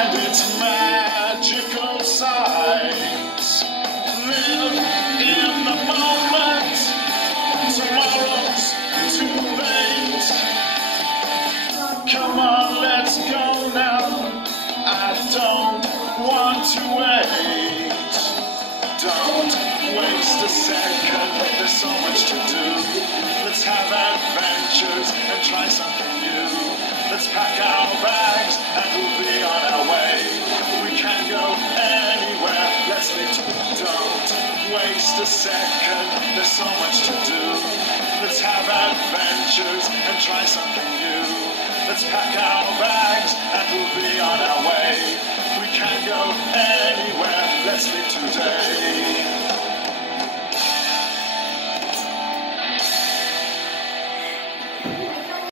and its magical sights. Live in the moment, tomorrow's too late. Come on, let's go now, I don't want to wait. Don't waste a second, there's so much to do. Let's have adventures and try something new. Let's pack our bags and we'll be on our way. We can go anywhere, let's leave. Don't waste a second, there's so much to do. Let's have adventures and try something new. Let's pack our bags and we'll be on our way. We can go anywhere, let's leave today.